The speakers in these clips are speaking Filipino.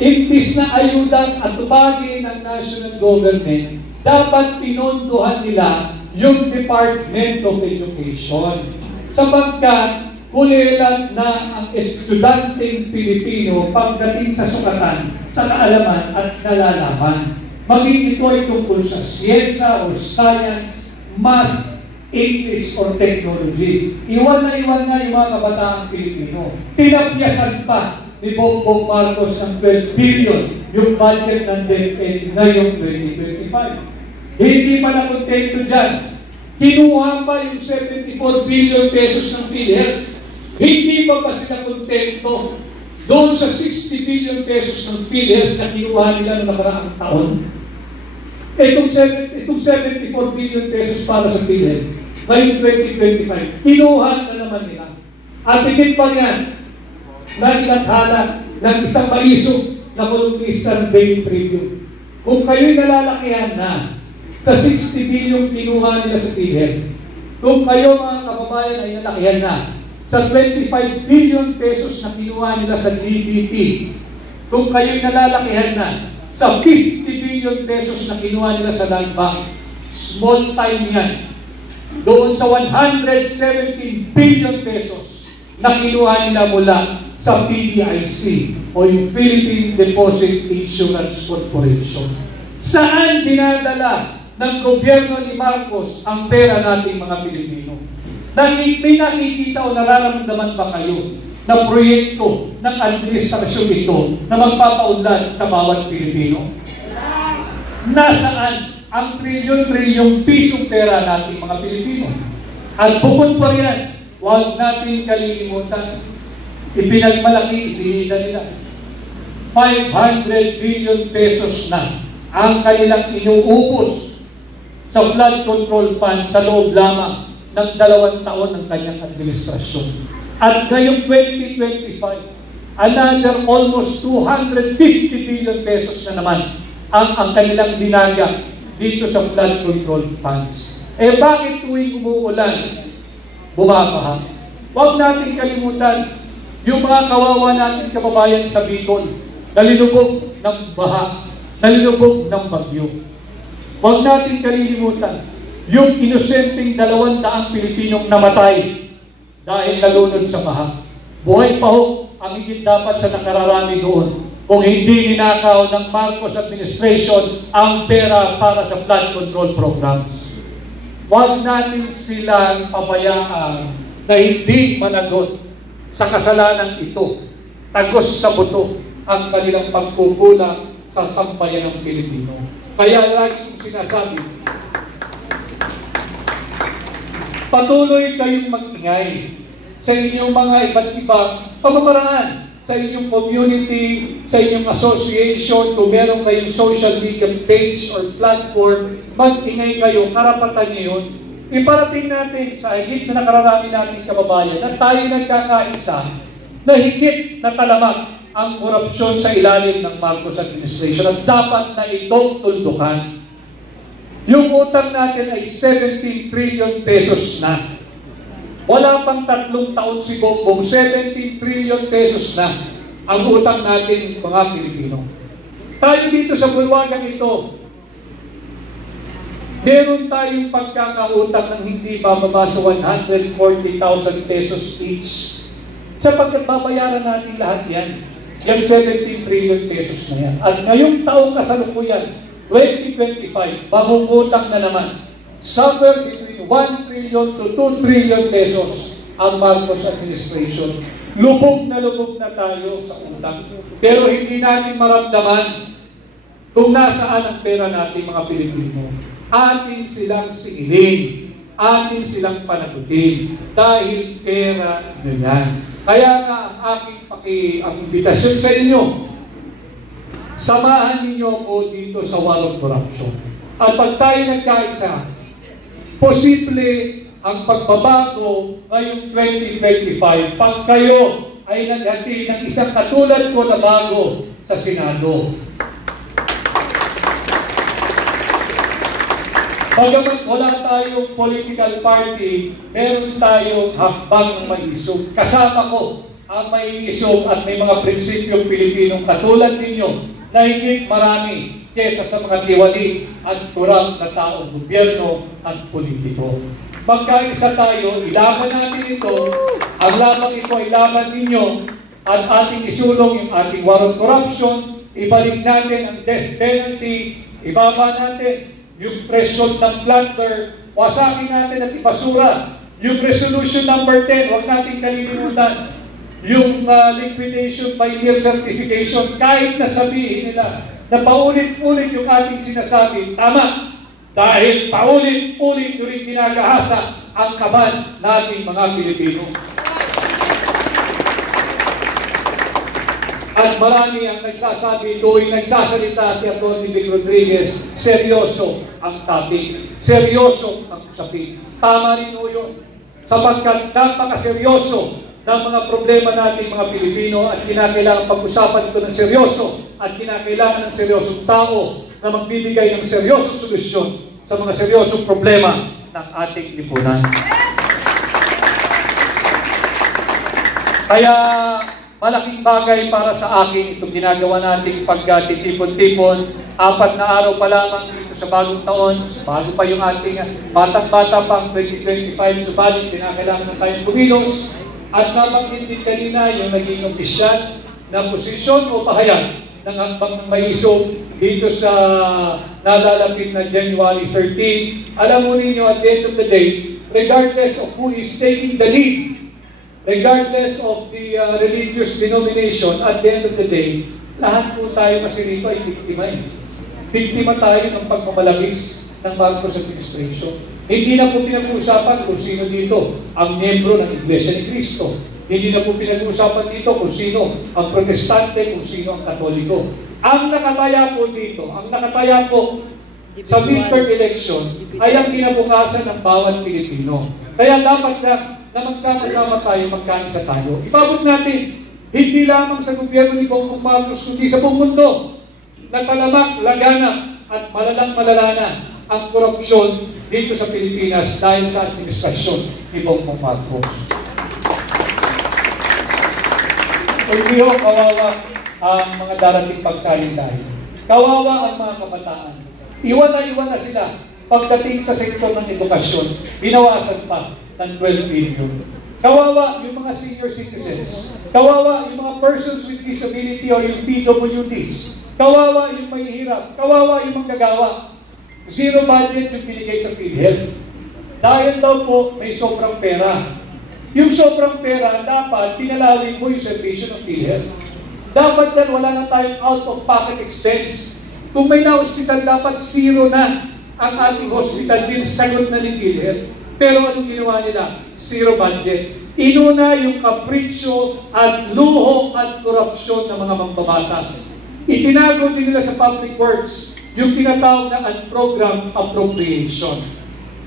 Imbis na ayudan at tubagin ng national government, dapat pinondohan nila yung Department of Education. Sapagkat kulilat na ang estudyanteng Pilipino pagdating sa sukatan, sa kaalaman at nalalaman. Maging ito ay tungkol sa siyensya o science, math, English or technology. Iwan na nga yung mga kabataang Pilipino. Tinapyasan pa ni Bongbong Marcos ng 12 billion yung budget ng DepEd ngayong 2025. Hindi pa na kontento dyan. Kinuha pa yung 74 billion pesos ng PhilHealth. Hindi pa sila kontento doon sa 60 billion pesos ng PhilHealth na kinuha nila noong nakaraang taon. Itong 74 billion pesos para sa PhilHealth, ngayong 2025, kinuha na naman nila. At higit pa yan, nailathala ng isang maisog na kolumnista ng Daily Tribune. Kung kayo'y nalalakihan na sa 60 billion kinuha nila sa PhilHealth, kung kayo mga kababayan ay nalakihan na sa 25 billion pesos na kinuha nila sa GDP, kung kayo'y nalalakihan na sa 50 billion pesos na kinuha nila sa Land Bank, small time yan. Doon sa 117 billion pesos na kinuha nila mula sa PDIC o yung Philippine Deposit Insurance Corporation. Saan dinadala ng gobyerno ni Marcos ang pera nating mga Pilipino? May nakikita o nararamdaman ba kayo na proyekto ng administrasyon ito na magpapaunlad sa bawat Pilipino? Nasaan ang trilyon-trilyong pisong pera nating mga Pilipino? At bukod pa riyan, huwag natin kalilimutan, ipinagmalaki, ibinida nila 500 billion pesos na ang kanilang inuubos sa flood control fund sa loob lamang ng 2 taon ng kanyang administrasyon. At ngayong 2025, another almost 250 billion pesos na naman ang kanilang binaga dito sa flood control funds. Eh bakit tuwing umuulan, bumabaha? Huwag natin kalimutan yung mga kawawa natin kababayan sa Bicol, nalinubog ng baha, nalinubog ng bagyo. Huwag natin kalilimutan yung inosenteng 200 Pilipinong namatay dahil nalunod sa baha. Buhay pa ho ang higit dapat sa nakararami doon kung hindi ninakaw ng Marcos administration ang pera para sa flood control programs. Huwag natin silang pabayaan na hindi managot sa kasalanan ito. Tagos sa buto ang kanilang pagkukulang sa sambayan ng Pilipino. Kaya lagi kong sinasabi, patuloy kayong mag-ingay sa inyong mga iba't ibang pamamaraan, sa inyong community, sa inyong association, kung meron kayong social media page or platform, mag-ingay kayo, karapatan niyo yun. Iparating natin sa higit na nakararami natin kababayan na tayo nagkakaisa na higit na talamak ang korupsyon sa ilalim ng Marcos administration at dapat na itong tuldukan. Yung utang natin ay 17 trillion pesos na. Wala pang 3 taon si Bongbong, 17 trillion pesos na ang utang natin mga Pilipino. Tayo dito sa bulwagan ito, meron tayong pagkakautang ng hindi bababa sa 140,000 pesos each. Sapagkat babayaran natin lahat yan. Yung 17 trillion pesos na yan. At ngayong taong kasalukuyan, 2025, mangungutang na naman. Somewhere between 1 trillion to 2 trillion pesos ang Marcos administration. Lubog na tayo sa utang. Pero hindi natin maramdaman kung nasaan ang pera natin mga Pilipino. Atin silang sigilin, atin silang panagutin dahil pera nyo yan. Kaya nga ang aking imbitasyon sa inyo, samahan ninyo ako dito sa War on Corruption. At pag tayo nagkaisa, posible ang pagbabago ngayong 2025 pag kayo ay naghati ng isang katulad ko na bago sa Senado. Bagamat wala tayong political party, meron tayong hakbang ng mag-isog. Kasama ko ang may isog at may mga prinsipyong Pilipinong katulad ninyo na higit marami kesa sa mga tiwali at turang na taong gobyerno at politiko. Magkaisa tayo, ilaban natin ito, ang laban ito ay laban ninyo at ating isulong yung ating war on corruption, ibalik natin ang death penalty, ibaba natin yung presyon ng plunder, wasakin natin at ipasura. Yung resolution number 10, huwag natin kalilimutan. Yung liquidation by mere certification, kahit na sabihin nila na paulit-ulit yung ating sinasabi, tama. Dahil paulit-ulit yung rin ginagahasa ang kaban nating mga Pilipino. At marami ang nagsasabi tuwing nagsasalita si Atty. Vic Rodriguez, seryoso ang topic, seryoso ang usapin. Tama rin po yun. Sapagkat napakaseryoso ng mga problema nating mga Pilipino at kinakailangan pag-usapan ito ng seryoso at kinakailangan ng seryosong tao na magbibigay ng seryosong solusyon sa mga seryosong problema ng ating lipunan. Kaya malaking bagay para sa akin itong ginagawa nating pagtitipon-tipon. 4 na araw pa lamang dito sa bagong taon, bago pa yung ating batang-bata pang 2025, subalit kinakailangan na tayong kumilos. At nabanggit din kanina yung naging opisyal na posisyon o pahayag ng hakbang ng maisog dito sa nalalapit na January 13. Alam mo ninyo, at the end of the day, regardless of who is taking the lead, regardless of the religious denomination, at the end of the day, lahat po tayo kasi rito ay biktima. Biktima tayo ng pagmamalabis ng Marcos administration. Hindi na po pinag-uusapan kung sino dito ang miyembro ng Iglesia ni Cristo. Hindi na po pinag-uusapan dito kung sino ang protestante, kung sino ang katoliko. Ang nakataya po dito, ang nakataya po sa midterm election ay ang kinabukasan ng bawat Pilipino. Kaya dapat na magsama-sama tayo, magkaisa tayo. Ibabot natin, hindi lamang sa gobyerno ni Bongbong Marcos, kundi sa buong mundo, nagpalamak, laganap, at malalang-malalana ang korupsyon dito sa Pilipinas dahil sa administrasyon ni Bongbong Marcos. Hindi ho kawawa ang mga darating pagsalin dahil. Kawawa ang mga kabataan. Iwan na sila pagdating sa sektor ng edukasyon. Binawasan pa ng 12 billion. Kawawa yung mga senior citizens. Kawawa yung mga persons with disability o yung PWDs. Kawawa yung mahihirap. Kawawa yung manggagawa. Zero budget yung binigay sa PhilHealth. Dahil daw po may sobrang pera. Yung sobrang pera, dapat pinalawin mo yung servisyo ng PhilHealth. Dapat yan, wala na tayong out-of-pocket expense. Kung may na-hospital, dapat zero na ang ating hospital bill, sagot na ni PhilHealth. Pero anong ginawa nila? Zero budget. Inuna yung kapritsyo at luho at korupsyon ng mga mambabatas. Itinago din nila sa public works yung tinatawag na unprogrammed appropriation.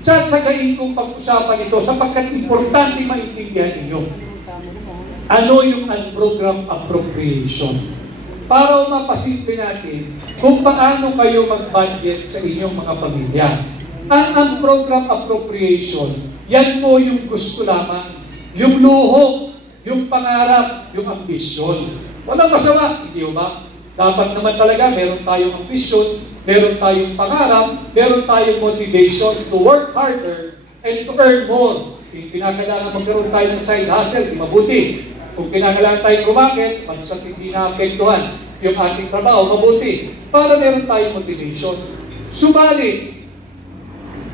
Tsatsagain kong pag-usapan ito sapagkat importante maintindihan ninyo. Ano yung unprogrammed appropriation? Para mapasimple natin kung paano kayo mag-budget sa inyong mga pamilya. Ang unprogrammed appropriation, yan po yung gusto lamang, yung luho, yung pangarap, yung ambisyon. Walang masama, hindi ba? Dapat naman talaga meron tayong ambisyon, meron tayong pangarap, meron tayong motivation to work harder and to earn more. Kung pinakailangan magkaroon tayo ng side hustle, di mabuti. Kung pinakailangan tayong rumakit, mansat hindi na-apektuhan yung ating trabaho, mabuti. Para meron tayong motivation. Subalit,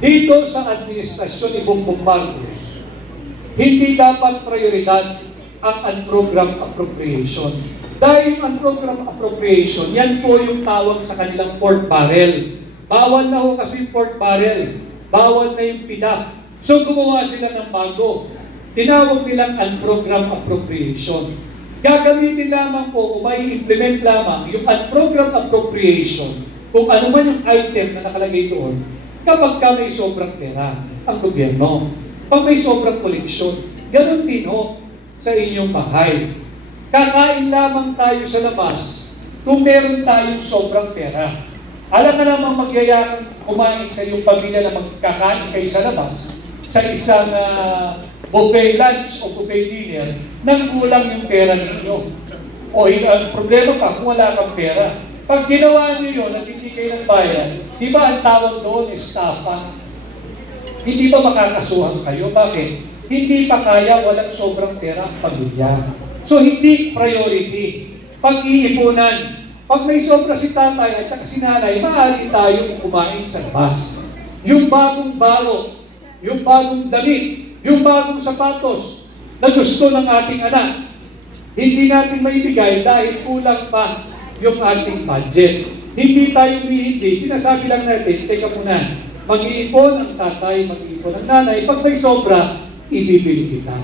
dito sa administrasyon ni Bongbong Marcos, hindi dapat prioridad ang unprogrammed appropriation. Dahil ang unprogrammed appropriation, yan po yung tawag sa kanilang pork barrel. Bawal na ho kasi pork barrel. Bawal na yung PDAF. So gumawa sila ng bago. Tinawag nilang unprogrammed appropriation. Gagamitin lamang po o may implement lamang yung unprogrammed appropriation kung ano man yung item na nakalagay doon kapag ka may sobrang pera ang gobyerno. Pag may sobrang koleksyon, ganun din ho sa inyong bahay. Kakain lamang tayo sa labas kung meron tayong sobrang pera. Alam na namang magyayang kumain sa iyong pamilya na magkakain kayo sa labas sa isang buffet lunch o buffet dinner, nang kulang yung pera ninyo. O ang problema pa kung wala kang pera. Pag ginawa niyo yun at hindi kayo nagbayad, di ba ang tawag doon is estafa? Hindi ba makakasuhan kayo? Bakit? Hindi pa kaya, walang sobrang pera ang pamilya. So hindi priority. Pag-iipunan. Pag may sobra si tatay at saka si nanay, maaari tayong kumain sa labas. Yung bagong balo, yung bagong damit, yung bagong sapatos na gusto ng ating anak, hindi natin maibigay dahil kulang pa yung ating budget. Hindi tayo hindi. Sinasabi lang natin, teka muna, mag-iipon ang tatay, mag-iipon ang nanay. Pag may sobra, ibibili kita.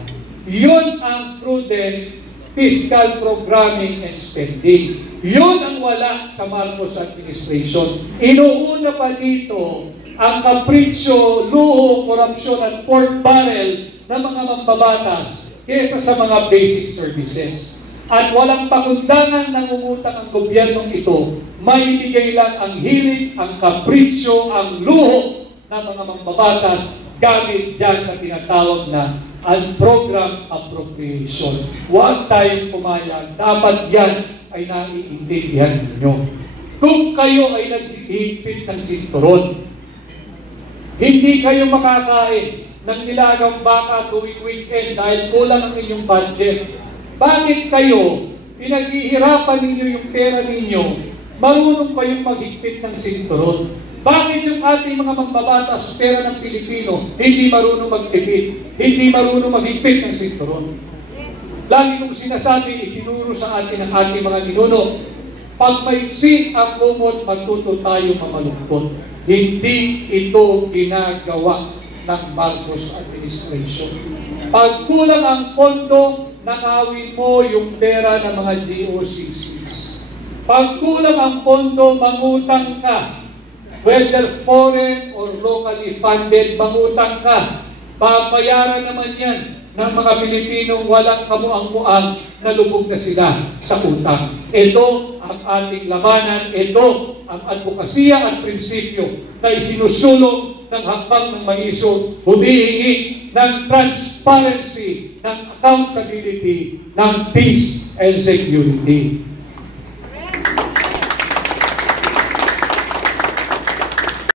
Yun ang prudent fiscal programming and spending. Yun ang wala sa Marcos administration. Inuuna pa dito ang kapritsyo, luho, korupsyon at pork barrel ng mga mambabatas kesa sa mga basic services. At walang pakundangan ng umutang ang gobyernong ito, maibigay lang ang hilig, ang kapritsyo, ang luho ng mga mambabatas gamit dyan sa tinatawag na program appropriation. Huwag tayong pumayag. Dapat yan ay naiintindihan ninyo. Kung kayo ay naghihigpit ng sinturon, hindi kayo makakain ng nilagang baka tuwing weekend dahil kulang ang inyong budget. Bakit kayo, pinaghihirapan ninyo yung pera ninyo, marunong kayong maghigpit ng sinturon? Bakit yung ating mga mambabatas, pera ng Pilipino, hindi marunong magtipid, hindi marunong maghigpit ng sinturon? Lagi kong sinasabi, itinuro sa atin ang ating mga ninuno, pag maiksi ang kumot, matuto tayo mamalungkot. Hindi ito ginagawa ng Marcos administration. Pag kulang ang pondo, nakawin mo yung pera ng mga GOCCs. Pag kulang ang pondo, mangutang ka. Whether foreign or locally funded, mangutang ka. Babayaran naman yan ng mga Pilipinong walang kamuang-muang na lubog na sila sa utang. Ito ang ating labanan, ito ang advokasya at prinsipyo na isinusulong ng hanggang ng maisog, humihingi ng transparency, ng accountability, ng peace and security.